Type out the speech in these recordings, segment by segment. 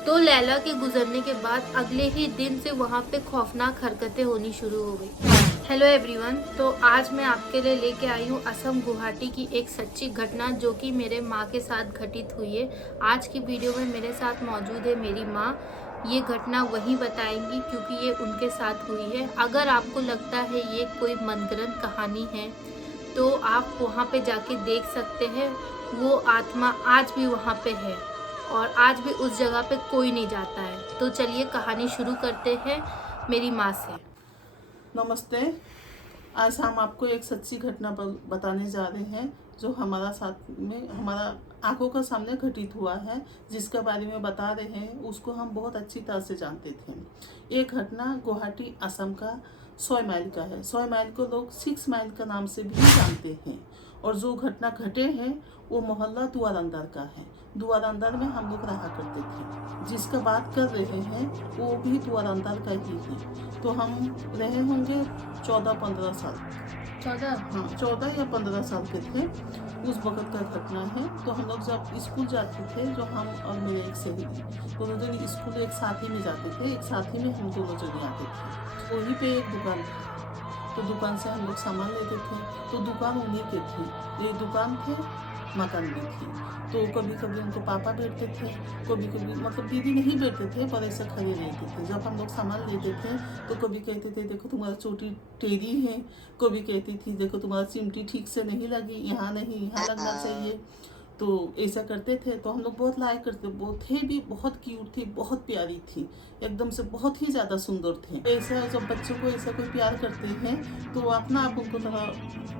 तो लैला के गुजरने के बाद अगले ही दिन से वहाँ पे खौफनाक हरकतें होनी शुरू हो गई। हेलो एवरीवन, तो आज मैं आपके लिए लेके आई हूँ असम गुवाहाटी की एक सच्ची घटना जो कि मेरे माँ के साथ घटित हुई है। आज की वीडियो में मेरे साथ मौजूद है मेरी माँ। ये घटना वही बताएंगी क्योंकि ये उनके साथ हुई है। अगर आपको लगता है ये कोई मनगढ़ंत कहानी है तो आप वहाँ पे जाके देख सकते हैं। वो आत्मा आज भी वहाँ पे है और आज भी उस जगह पे कोई नहीं जाता है। तो चलिए कहानी शुरू करते हैं मेरी माँ से। नमस्ते। आज हम आपको एक सच्ची घटना पर बताने जा रहे हैं जो हमारा आंखों का सामने घटित हुआ है। जिसके बारे में बता रहे हैं उसको हम बहुत अच्छी तरह से जानते थे। ये घटना गुवाहाटी असम का 100 माइल का है। 100 माइल को लोग 6 माइल का नाम से भी जानते हैं। और जो घटना घटे हैं वो मोहल्ला दुआर अंदर का है। दुआर अंदर में हम लोग रहा करते थे। जिसका बात कर रहे हैं वो भी दुआर अंदर का ही है। तो हम रहे होंगे 14-15 साल। 14। हाँ, 14 या 15 साल के थे। उस वक्त का घटना है। तो हम लोग जब स्कूल जाते थे, जो हम और मेरे एक सहेली दोनों जन स्कूल एक साथ ही में जाते थे। एक साथ ही में हम दोनों जने आते थे। वहीं पे एक दुकान थी। तो दुकान से हम लोग सामान लेते थे। तो दुकान उन्हीं के थी। ये दुकान थे, मकान भी थी। तो कभी कभी उनको पापा बैठते थे, कभी कभी मतलब दीदी नहीं बैठते थे, पर ऐसे खड़े रहते थे। जब हम लोग सामान लेते थे तो कभी कहते थे देखो तुम्हारा चोटी टेढ़ी है, कभी कहती थी देखो तुम्हारा चिमटी ठीक से नहीं लगी, यहाँ नहीं यहाँ लगना चाहिए। तो ऐसा करते थे। तो हम लोग बहुत लाइक करते, बहुत थे भी, बहुत क्यूट थी, बहुत प्यारी थी, एकदम से बहुत ही ज़्यादा सुंदर थे। ऐसा जब बच्चों को ऐसा कोई प्यार करते हैं तो वो अपना आप उनको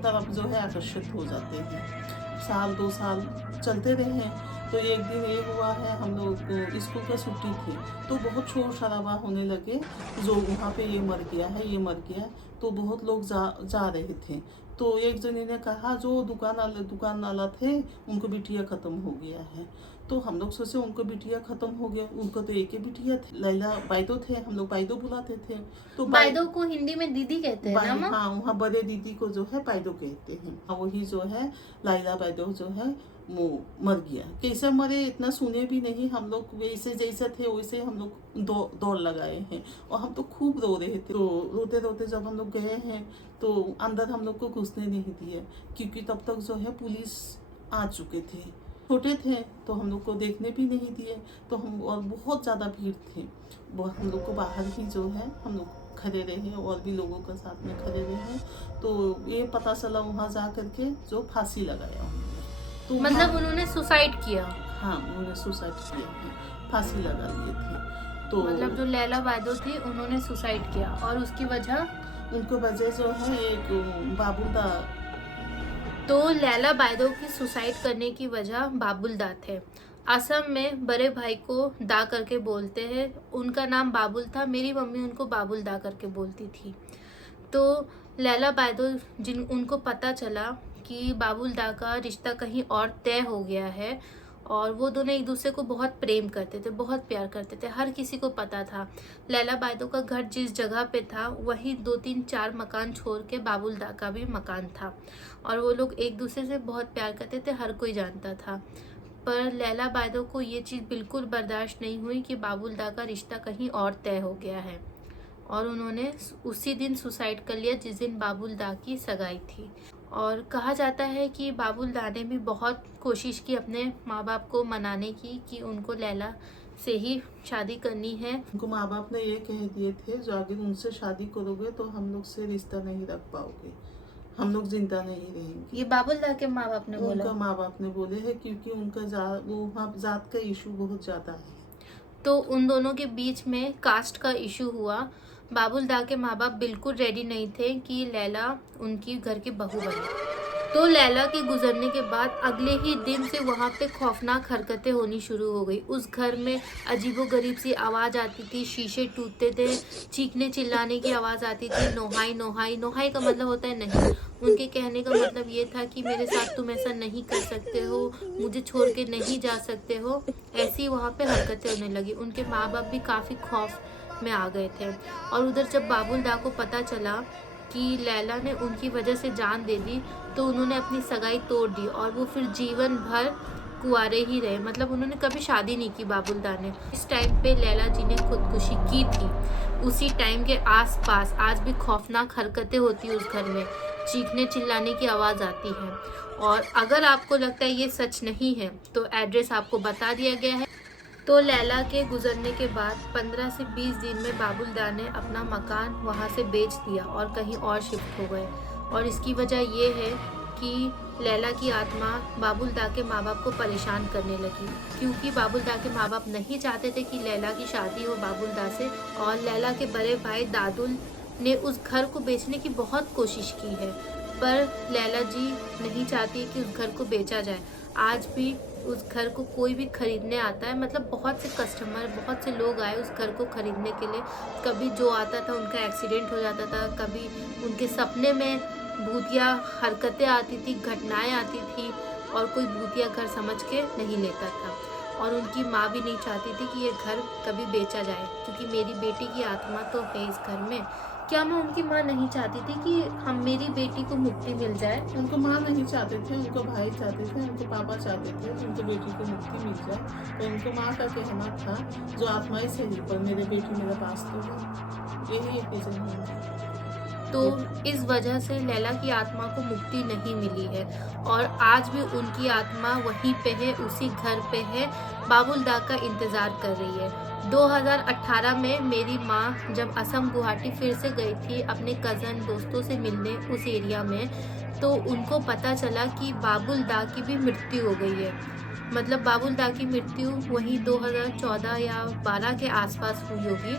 तरफ जो है आकर्षित हो जाते हैं। 1-2 साल चलते रहे। तो एक दिन ये हुआ है, हम लोग स्कूल का छुट्टी थी तो बहुत शोर शराबा होने लगे। जो वहाँ पे ये मर गया है, ये मर गया है। तो बहुत लोग जा रहे थे। तो एक जने ने कहा जो दुकान वाला थे उनको बिटिया ख़त्म हो गया है। तो हम लोग सोचे उनको बिटिया ख़त्म हो गया, उनको तो एक ही बिटिया थे, लैला बाइदो थे, हम लोग बाइदो बुलाते थे। तो बायदो को हिंदी में दीदी कहते हैं ना माँ? हाँ, वहाँ बड़े दीदी को जो है बाइदो कहते हैं। वही जो है लैला बाइदो जो है वो मर गया। कैसे मरे इतना सुने भी नहीं हम लोग। वैसे जैसे थे वैसे हम लोग दौड़ लगाए हैं। और हम तो खूब रो रहे थे। तो रोते रोते जब हम लोग गए हैं तो अंदर हम लोग को घुसने नहीं दिए, क्योंकि तब तक जो है पुलिस आ चुके थे। छोटे थे तो हम लोग को देखने भी नहीं दिए। तो हम और बहुत ज़्यादा भीड़ थी। बहुत हम लोग को बाहर ही जो है हम लोग खड़े रहे और भी लोगों के साथ में खड़े रहे। तो ये पता चला वहाँ जा करके जो फांसी लगाया उन्होंने। तो मतलब उन्होंने सुसाइड किया? हाँ, उन्होंने सुसाइड किया है, फांसी लगा लिए थे। तो मतलब जो लैला बायदो थी उन्होंने सुसाइड किया और उसकी वजह? उनको वजह जो है एक बाबुल दा। तो लैला बायदो की सुसाइड करने की वजह बाबुल दा थे। असम में बड़े भाई को दा करके बोलते हैं। उनका नाम बाबुल था, मेरी मम्मी उनको बाबुल दा करके बोलती थी। तो लैला बायदो उनको पता चला कि बाबुल दा का रिश्ता कहीं और तय हो गया है और वो दोनों एक दूसरे को बहुत प्रेम करते थे, बहुत प्यार करते थे, हर किसी को पता था। लैला बायदो का घर जिस जगह पे था वही 2-3-4 मकान छोड़ के बाबुल दा का भी मकान था और वो लोग एक दूसरे से बहुत प्यार करते थे, हर कोई जानता था। पर लैला बायदो को ये चीज़ बिल्कुल बर्दाश्त नहीं हुई कि बाबुल दा का रिश्ता कहीं और तय हो गया है और उन्होंने उसी दिन सुसाइड कर लिया जिस दिन बाबुल दा की सगाई थी। और कहा जाता है कि बाबुल दा ने भी बहुत कोशिश की अपने माँ बाप को मनाने की कि उनको लैला से ही शादी करनी है। उनको माँ बाप ने ये कह दिए थे जो अगर उनसे शादी करोगे तो हम लोग से रिश्ता नहीं रख पाओगे, हम लोग जिंदा नहीं रहेंगे। ये बाबुल दा के माँ बाप ने बोला? उनका माँ बाप ने बोले हैं, क्योंकि उनका वहाँ जात का इशू बहुत ज़्यादा है। तो उन दोनों के बीच में कास्ट का इशू हुआ। बाबुल दा के माँ बाप बिल्कुल रेडी नहीं थे कि लैला उनकी घर की बहू बने। तो लैला के गुजरने के बाद अगले ही दिन से वहाँ पे खौफनाक हरकतें होनी शुरू हो गई। उस घर में अजीबोगरीब सी आवाज़ आती थी, शीशे टूटते थे, चीखने चिल्लाने की आवाज़ आती थी, नोहाई नोहाई। नोहाई का मतलब होता है नहीं। उनके कहने का मतलब ये था कि मेरे साथ तुम ऐसा नहीं कर सकते हो, मुझे छोड़ के नहीं जा सकते हो। ऐसी वहाँ पे हरकतें होने लगी। उनके माँ बाप भी काफ़ी खौफ में आ गए थे। और उधर जब बाबुल दा को पता चला कि लैला ने उनकी वजह से जान दे दी तो उन्होंने अपनी सगाई तोड़ दी और वो फिर जीवन भर कुंवारे ही रहे, मतलब उन्होंने कभी शादी नहीं की बाबुल दा ने। इस टाइम पे लैला जी ने खुदकुशी की थी। उसी टाइम के आसपास आज भी खौफनाक हरकतें होती है उस घर में, चीखने चिल्लाने की आवाज़ आती है। और अगर आपको लगता है ये सच नहीं है तो एड्रेस आपको बता दिया गया है। तो लैला के गुजरने के बाद 15 से 20 दिन में बाबुल दा ने अपना मकान वहाँ से बेच दिया और कहीं और शिफ्ट हो गए। और इसकी वजह ये है कि लैला की आत्मा बाबुल दा के माँ बाप को परेशान करने लगी, क्योंकि बाबुल दा के माँ बाप नहीं चाहते थे कि लैला की शादी हो बाबुल दा से। और लैला के बड़े भाई दादुल ने उस घर को बेचने की बहुत कोशिश की है, पर लैला जी नहीं चाहती कि उस घर को बेचा जाए। आज भी उस घर को कोई भी खरीदने आता है, मतलब बहुत से कस्टमर, बहुत से लोग आए उस घर को खरीदने के लिए। कभी जो आता था उनका एक्सीडेंट हो जाता था, कभी उनके सपने में भूतिया हरकतें आती थी, घटनाएं आती थी, और कोई भूतिया घर समझ के नहीं लेता था। और उनकी माँ भी नहीं चाहती थी कि ये घर कभी बेचा जाए, क्योंकि मेरी बेटी की आत्मा तो है इस घर में। क्या मैं उनकी माँ नहीं चाहती थी कि हम मेरी बेटी को मुक्ति मिल जाए? उनको माँ नहीं चाहते थे, उनको भाई चाहते थे, उनको पापा चाहते थे कि उनको बेटी को मुक्ति मिल जाए। तो उनको माँ का कहना था जो आत्माएं सही, पर मेरे बेटी मेरे पास तो है। यही एक रीजन है। तो इस वजह से लैला की आत्मा को मुक्ति नहीं मिली है, और आज भी उनकी आत्मा वहीं पे है, उसी घर पे है, बाबुल दा का इंतज़ार कर रही है। 2018 में मेरी माँ जब असम गुवाहाटी फिर से गई थी अपने कज़न दोस्तों से मिलने उस एरिया में, तो उनको पता चला कि बाबुल दा की भी मृत्यु हो गई है। मतलब बाबुल दा की मृत्यु वही 2014 या 12 के आसपास हुई होगी,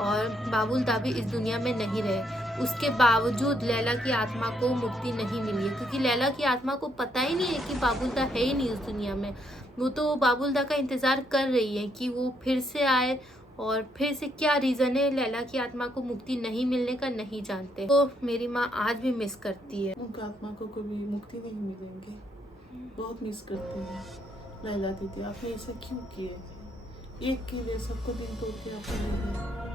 और बाबुल दा भी इस दुनिया में नहीं रहे। उसके बावजूद लैला की आत्मा को मुक्ति नहीं मिली है, क्योंकि लैला की आत्मा को पता ही नहीं है कि बाबुल दा है ही नहीं उस दुनिया में। वो तो बाबुल दा का इंतज़ार कर रही है कि वो फिर से आए, और फिर से क्या रीज़न है लैला की आत्मा को मुक्ति नहीं मिलने का नहीं जानते। तो मेरी माँ आज भी मिस करती है। उनका आत्मा को कभी मुक्ति नहीं मिलेंगे, बहुत मिस करती है। लैला दीदी आपने ऐसा क्यों किए थे? एक के लिए सबको दिल तोड़ के आपने।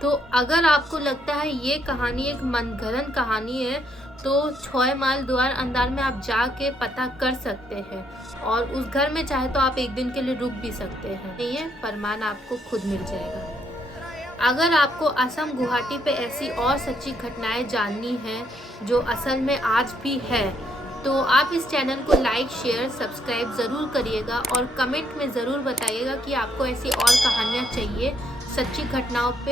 तो अगर आपको लगता है ये कहानी एक मनगढ़ंत कहानी है, तो 6 माइल द्वार अंदर में आप जाके पता कर सकते हैं, और उस घर में चाहे तो आप एक दिन के लिए रुक भी सकते हैं। ये प्रमाण आपको खुद मिल जाएगा। अगर आपको असम गुवाहाटी पे ऐसी और सच्ची घटनाएं जाननी है जो असल में आज भी है, तो आप इस चैनल को लाइक, शेयर, सब्सक्राइब ज़रूर करिएगा, और कमेंट में ज़रूर बताइएगा कि आपको ऐसी और कहानियाँ चाहिए सच्ची घटनाओं पे।